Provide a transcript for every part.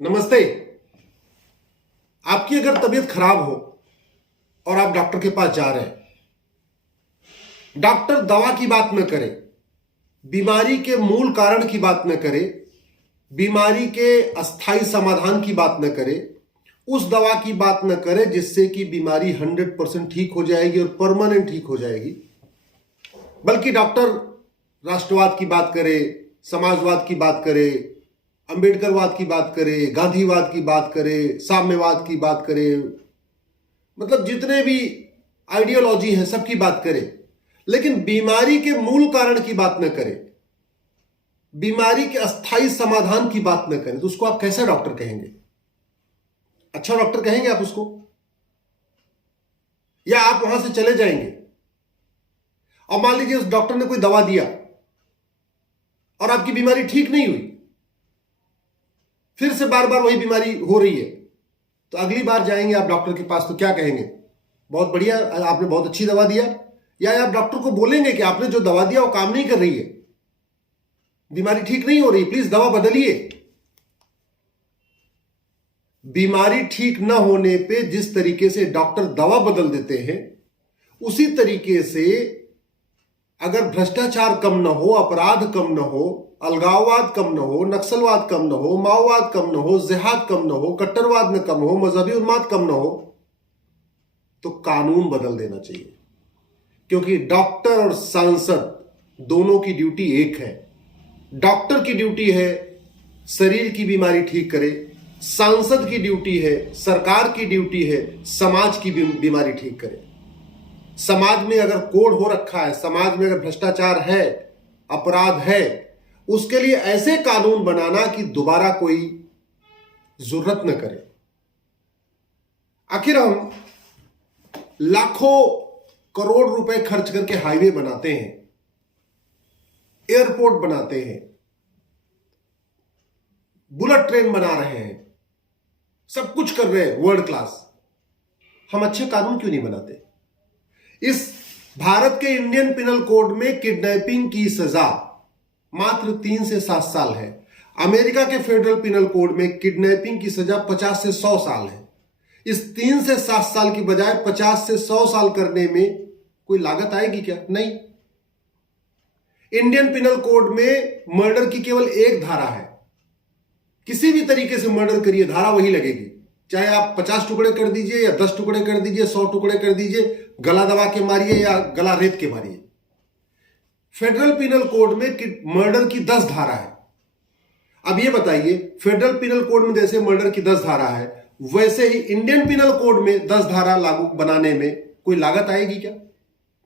नमस्ते। आपकी अगर तबीयत खराब हो और आप डॉक्टर के पास जा रहे हैं, डॉक्टर दवा की बात न करे, बीमारी के मूल कारण की बात न करे, बीमारी के अस्थायी समाधान की बात न करे, उस दवा की बात न करे जिससे कि बीमारी 100% ठीक हो जाएगी और परमानेंट ठीक हो जाएगी, बल्कि डॉक्टर राष्ट्रवाद की बात करे, समाजवाद की बात करे, अंबेडकरवाद की बात करे, गांधीवाद की बात करे, साम्यवाद की बात करे, मतलब जितने भी आइडियोलॉजी है सबकी बात करे, लेकिन बीमारी के मूल कारण की बात न करे, बीमारी के अस्थायी समाधान की बात न करें, तो उसको आप कैसा डॉक्टर कहेंगे? अच्छा डॉक्टर कहेंगे आप उसको? या आप वहां से चले जाएंगे और मान लीजिए उस डॉक्टर ने कोई दवा दिया और आपकी बीमारी ठीक नहीं हुई, फिर से बार बार वही बीमारी हो रही है, तो अगली बार जाएंगे आप डॉक्टर के पास तो क्या कहेंगे? बहुत बढ़िया, आपने बहुत अच्छी दवा दिया। या आप डॉक्टर को बोलेंगे कि आपने जो दवा दिया वो काम नहीं कर रही है, बीमारी ठीक नहीं हो रही, प्लीज दवा बदलिए। बीमारी ठीक न होने पे जिस तरीके से डॉक्टर दवा बदल देते हैं, उसी तरीके से अगर भ्रष्टाचार कम न हो, अपराध कम न हो, अलगाववाद कम न हो, नक्सलवाद कम न हो, माओवाद कम न हो, जिहाद कम न हो, कट्टरवाद न कम हो, मजहबी उन्माद कम न हो, तो कानून बदल देना चाहिए। क्योंकि डॉक्टर और सांसद दोनों की ड्यूटी एक है। डॉक्टर की ड्यूटी है शरीर की बीमारी ठीक करे, सांसद की ड्यूटी है, सरकार की ड्यूटी है समाज की बीमारी ठीक करे। समाज में अगर कोड हो रखा है, समाज में अगर भ्रष्टाचार है, अपराध है, उसके लिए ऐसे कानून बनाना कि दोबारा कोई जरूरत न करे। आखिर हम लाखों करोड़ रुपए खर्च करके हाईवे बनाते हैं, एयरपोर्ट बनाते हैं, बुलेट ट्रेन बना रहे हैं, सब कुछ कर रहे हैं वर्ल्ड क्लास। हम अच्छे कानून क्यों नहीं बनाते? इस भारत के इंडियन पिनल कोड में किडनैपिंग की सजा मात्र 3 से 7 साल है। अमेरिका के फेडरल पिनल कोड में किडनैपिंग की सजा 50 से 100 साल है। इस 3 से 7 साल की बजाय 50 से 100 साल करने में कोई लागत आएगी क्या? नहीं। इंडियन पिनल कोड में मर्डर की केवल एक धारा है। किसी भी तरीके से मर्डर करिए, धारा वही लगेगी, चाहे आप 50 टुकड़े कर दीजिए या 10 टुकड़े कर दीजिए, 100 टुकड़े कर दीजिए, गला दबा के मारिए या गला रेत के मारिए। फेडरल पिनल कोड में मर्डर की 10 धारा है। अब ये बताइए, फेडरल पिनल कोड में जैसे मर्डर की 10 धारा है, वैसे ही इंडियन पिनल कोड में 10 धारा लागू बनाने में कोई लागत आएगी क्या?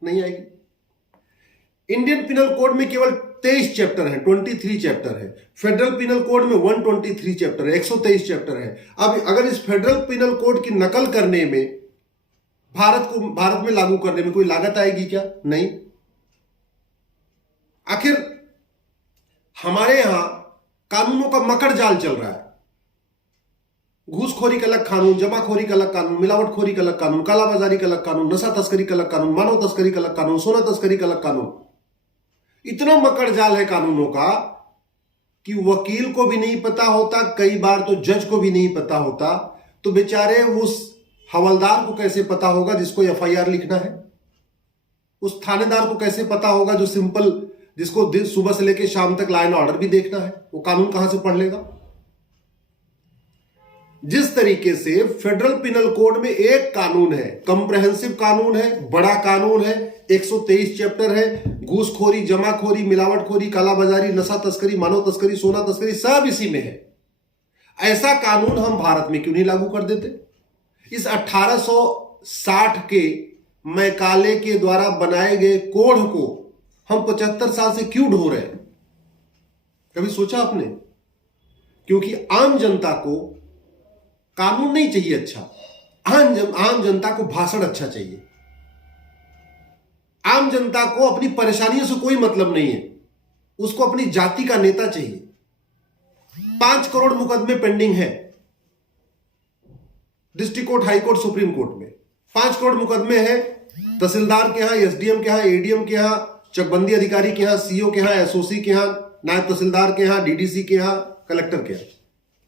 नहीं आएगी। इंडियन पिनल कोड में केवल 23 चैप्टर है, 23 चैप्टर है। फेडरल पिनल कोड में 123 चैप्टर है, 123 चैप्टर है। अब अगर इस फेडरल पिनल कोड की नकल करने में, भारत में लागू करने में कोई लागत आएगी क्या? नहीं। आखिर हमारे यहां कानूनों का मकड़ जाल चल रहा है। घूसखोरी का अलग कानून, जमाखोरी का अलग कानून, मिलावटखोरी का अलग कानून, कालाबाजारी का अलग कानून, नशा तस्करी का अलग कानून, मानव तस्करी का अलग कानून, सोना तस्करी का अलग कानून। इतना मकड़ जाल है कानूनों का कि वकील को भी नहीं पता होता, कई बार तो जज को भी नहीं पता होता, तो बेचारे उस हवलदार को कैसे पता होगा जिसको एफआईआर लिखना है? उस थानेदार को कैसे पता होगा जो सिंपल, जिसको सुबह से लेकर शाम तक लाइन ऑर्डर भी देखना है? वो कानून कहां से पढ़ लेगा? जिस तरीके से फेडरल पिनल कोड में एक कानून है, कंप्रेहेंसिव कानून है, बड़ा कानून है, 123 चैप्टर है, घूसखोरी, जमाखोरी, मिलावटखोरी, कालाबाजारी, नशा तस्करी, मानव तस्करी, सोना तस्करी, सब इसी में है। ऐसा कानून हम भारत में क्यों नहीं लागू कर देते? इस 1860 के मैकाले के द्वारा बनाए गए कोड को हम 75 साल से क्यों ढो रहे हैं? कभी सोचा आपने? क्योंकि आम जनता को कानून नहीं चाहिए अच्छा, आम जनता को भाषण अच्छा चाहिए। आम जनता को अपनी परेशानियों से कोई मतलब नहीं है, उसको अपनी जाति का नेता चाहिए। 5 करोड़ मुकदमे पेंडिंग है district court, high court, supreme court में। 5 करोड़ मुकदमे हैं तहसीलदार के यहां, एसडीएम के यहां, एडीएम के यहां, चकबंदी अधिकारी के यहां, सीओ के यहां, एसओसी के यहां, नायब तहसीलदार के यहां, डीडीसी के यहां, कलेक्टर के यहां।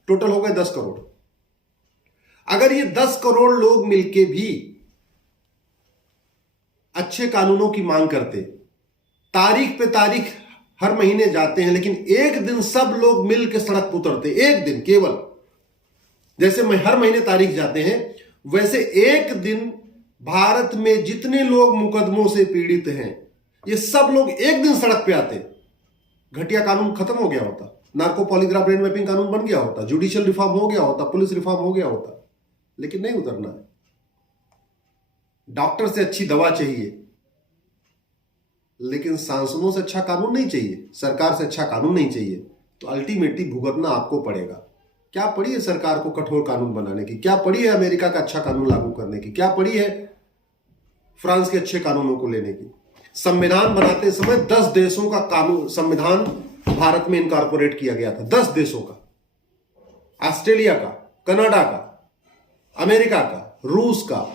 टोटल हो गए 10 करोड़। अगर ये 10 करोड़ लोग मिलके भी अच्छे कानूनों की मांग करते, तारीख पे तारीख हर महीने जाते हैं, लेकिन एक दिन सब लोग मिल के सड़क पर उतरते, एक दिन केवल, जैसे हर महीने तारीख जाते हैं, वैसे एक दिन भारत में जितने लोग मुकदमों से पीड़ित हैं, ये सब लोग एक दिन सड़क पे आते, घटिया कानून खत्म हो गया होता, नार्को पॉलीग्राफ ब्रेन मैपिंग कानून बन गया होता, जुडिशियल रिफॉर्म हो गया होता, पुलिस रिफॉर्म हो गया होता। लेकिन नहीं उतरना है। डॉक्टर से अच्छी दवा चाहिए, लेकिन सांसदों से अच्छा कानून नहीं चाहिए, सरकार से अच्छा कानून नहीं चाहिए, तो अल्टीमेटली भुगतना आपको पड़ेगा। क्या पड़ी है सरकार को कठोर कानून बनाने की? क्या पड़ी है अमेरिका का अच्छा कानून लागू करने की? क्या पड़ी है फ्रांस के अच्छे कानूनों को लेने की? संविधान बनाते समय 10 देशों का कानून, संविधान भारत में इनकॉर्पोरेट किया गया था, 10 देशों का, ऑस्ट्रेलिया का, कनाडा का, अमेरिका का, रूस का,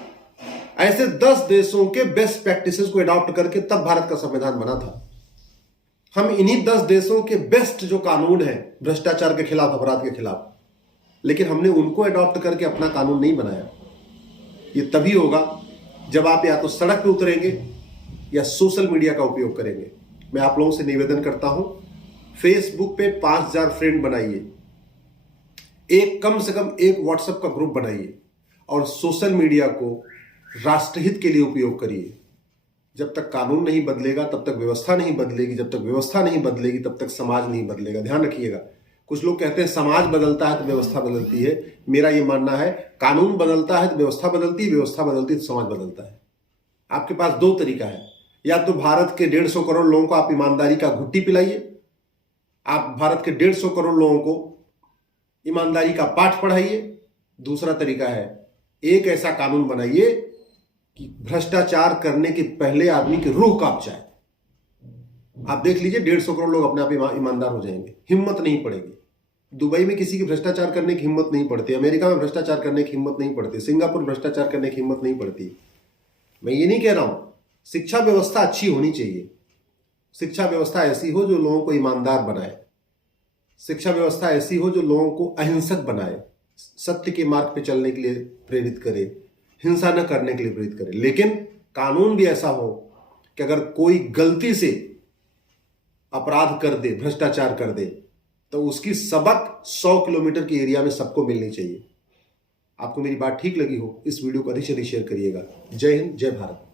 ऐसे 10 देशों के बेस्ट प्रैक्टिसेस को अडॉप्ट करके तब भारत का संविधान बना था। हम इन्हीं 10 देशों के बेस्ट जो कानून है भ्रष्टाचार के खिलाफ, अपराध के खिलाफ, लेकिन हमने उनको अडॉप्ट करके अपना कानून नहीं बनाया। ये तभी होगा जब आप या तो सड़क पे उतरेंगे या सोशल मीडिया का उपयोग करेंगे। मैं आप लोगों से निवेदन करता हूं, फेसबुक पे 5000 फ्रेंड बनाइए, एक कम से कम एक व्हाट्सएप का ग्रुप बनाइए और सोशल मीडिया को राष्ट्रहित के लिए उपयोग करिए। जब तक कानून नहीं बदलेगा तब तक व्यवस्था नहीं बदलेगी, जब तक व्यवस्था नहीं बदलेगी तब तक समाज नहीं बदलेगा। ध्यान रखिएगा, कुछ लोग कहते हैं समाज बदलता है तो व्यवस्था बदलती है। मेरा यह मानना है कानून बदलता है तो व्यवस्था बदलती है, व्यवस्था बदलती है तो समाज बदलता है। आपके पास 2 तरीका है, या तो भारत के 150 करोड़ लोगों को आप ईमानदारी का घुट्टी पिलाइए, आप भारत के 150 करोड़ लोगों को ईमानदारी का पाठ पढ़ाइए। दूसरा तरीका है, एक ऐसा कानून बनाइए कि भ्रष्टाचार करने के पहले आदमी की रूह कांप जाए। आप देख लीजिए 150 करोड़ लोग अपने आप ईमानदार हो जाएंगे, हिम्मत नहीं पड़ेगी। दुबई में किसी की भ्रष्टाचार करने की हिम्मत नहीं पड़ती, अमेरिका में भ्रष्टाचार करने की हिम्मत नहीं पड़ती, सिंगापुर भ्रष्टाचार करने की हिम्मत नहीं पड़ती। मैं ये नहीं कह रहा हूं, शिक्षा व्यवस्था अच्छी होनी चाहिए, शिक्षा व्यवस्था ऐसी हो जो लोगों को ईमानदार बनाए, शिक्षा व्यवस्था ऐसी हो जो लोगों को अहिंसक बनाए, सत्य के मार्ग पे चलने के लिए प्रेरित करे, हिंसा न करने के लिए प्रेरित करे। लेकिन कानून भी ऐसा हो कि अगर कोई गलती से अपराध कर दे, भ्रष्टाचार कर दे, तो उसकी सबक 100 किलोमीटर की एरिया में सबको मिलनी चाहिए। आपको मेरी बात ठीक लगी हो, इस वीडियो को अधिक से अधिक शेयर करिएगा। जय हिंद, जय भारत।